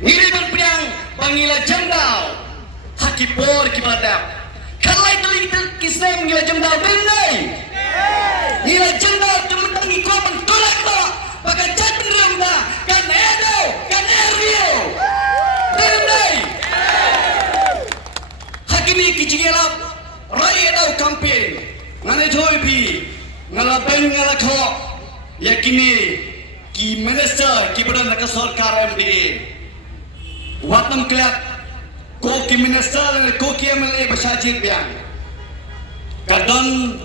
ngili berpiang bangila jendau hakipor kibadap kalai teling kisnem ngila jendau benai ngila jendau tementangi korban tolak tak baka jat beneram dah kan edo kan erio benai hakimi kicingelap rai edau campaign ngane joy bi ngala ben ngala kho yakini ki minister ki badan nak sarkar MDA watam kelak ko ki minister dengan ko ki MLA bersajid biang kadang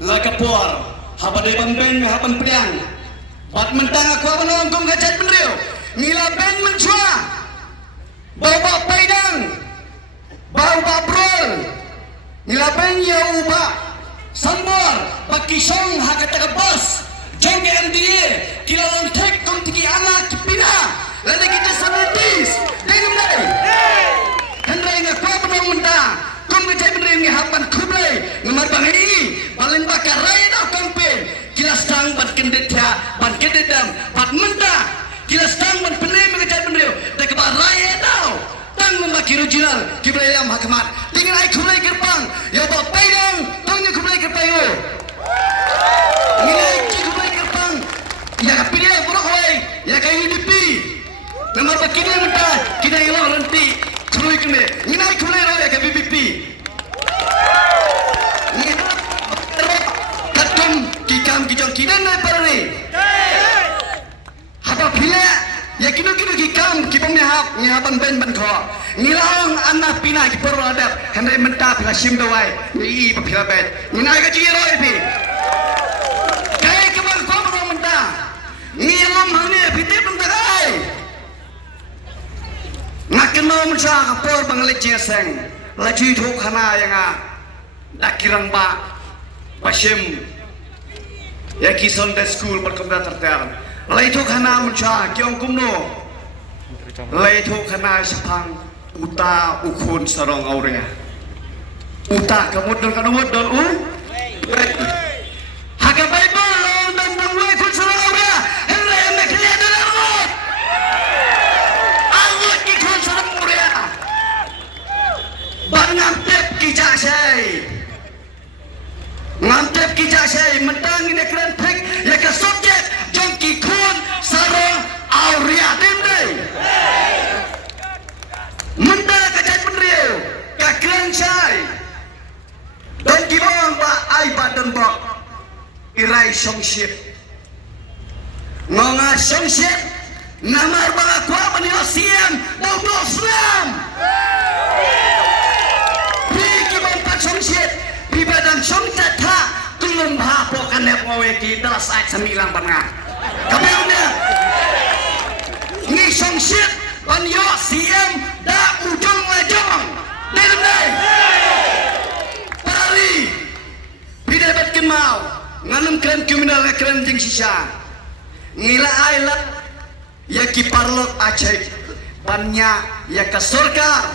la kapor habade ben haban priang bat mentang aku abang kom gajat benreu ngila ben mencua bau paidang bau brol ngila ben ya uba sambor pakisong hakata bos jong ke MDA kila long tek kom tiki anak kipina lada kita sabatis dengan dai hendrai nga kwa benong menta kom gajat benreu ngi haban kublai ngamar bangi balen bakar rai dah campaign kila stang ban kendetya ban kededam ban menta kila stang ban penai mengajat benreu dak ba rai dah tang membaki original kiblai lam hakamat dengan ai kublai gerbang ya ba paidang tongnya kublai gerbang yo ngilai kublai gerbang ya kapilih buruk wai ya kai UDP nomor bakini menta kina ilo renti kublai kene ngilai kublai ro ya ka BBP katum kikam kijong kinan na parani haba phila ya kino kikam kibom nyahaban ben kho nilang anna pina ki porro adap hendai menta phila sim dawai ni pa phila bet ninai ka ji roi phi kai ke bang ko bang menta nilam hane phite menta kai nakno mcha ka por bang le jeseng la ji thok khana yanga dakirang ba pasim ya ki Sunday school berkembang tertiar lai thok khana mcha kyong kumno lai thok khana sapang uta ukhun sarong aurea uta kamodol haka bible dan bangwai kun sarong aurea hele me klia dalamot awot ki kun sarong aurea bangam tep ki jasai ngantep ki jasai mentang ini keren pek ya ka subject jong ki kun sarong aurea dendai menda kajat benreu ka keren sai don ki bang ba ai badan ba irai songship ngonga songship namar ba kwa bani asiam dau slam pi ki bang pa songship pi badan songchat tha tulum bha po kanep ngowe ki dalas ai samilang banga kabeuna ngi songship ban yo siam da ujung lajong denai pari bidabat kemau nganam keren kriminal keren jeng sisa ngila aila ya ki parlok aceh bannya ya ka sarkar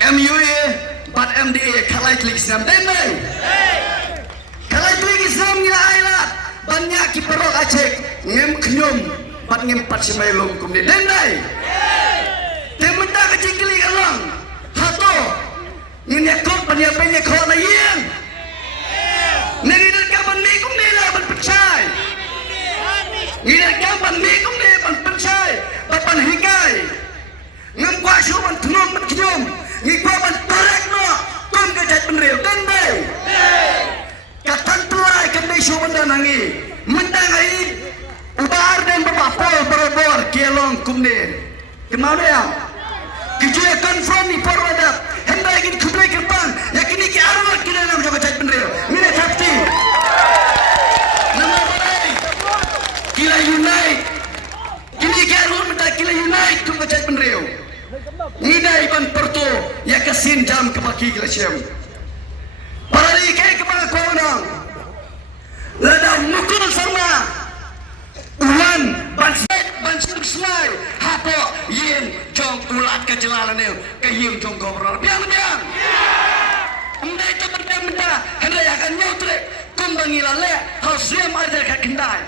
MUA bat MDA kalai klik islam denai kalai klik islam ngila aila bannya ki parlok aceh ngem knyum bat ngem pat semai lom kumde denai temenda kecikli kalang hato ini kok penyiapnya kau na yang nengidan kapan ni kum ni lah ban percay nengidan kapan ni kum ni ban percay ban hikai ngam kuasu ban tunum ban kijum ngikwa ban tarak no kum kejat benreu tendai katan tuai kendai su benda nangi mendang ai ubar dan berpapol berobor kelong kum ni kemau dia kijaya confront ni porwadat hendai gin kublai gerbang yakini ki arwat kina nam jaga jat benreu mine thapti nama balai kila unite kini ki arwat menta kila unite kum jat benreu ngidai ban perto ya kasin jam kepaki kila syam parari kai kepala kawanang lada mukul sama ulan ban selai hapo yin jong ulat ke jelalan eu ke yin jong gobernur biang ndai tabar benda hendai akan nyotre kum bangilale haus riam ada ka kendai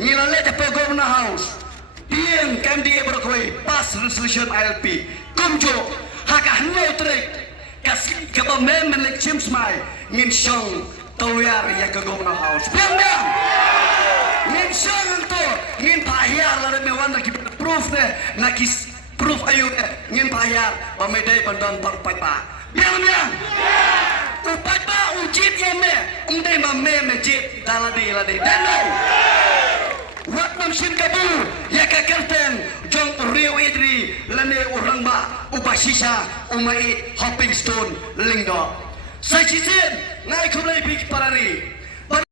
ngilale te gobernur house yin kam dia berkoi pas Translation ILP kumjo haka hanyo trek kasih kaba memelik cimsmai ngin syong toluyar ya ke governor house biang ngin syong to ngin pahiyar lare mewan lagi proof ne nakis proof ayu ngin pahiyar pamedai pandang parpai pa biang upat pa ujit yeme umdai me jit daladi denai wat nam shin kabu ya ka kerten jong riu idri lane urang ba ubasisa umai hopping stone lingdo sai chisin ngai khulai big parari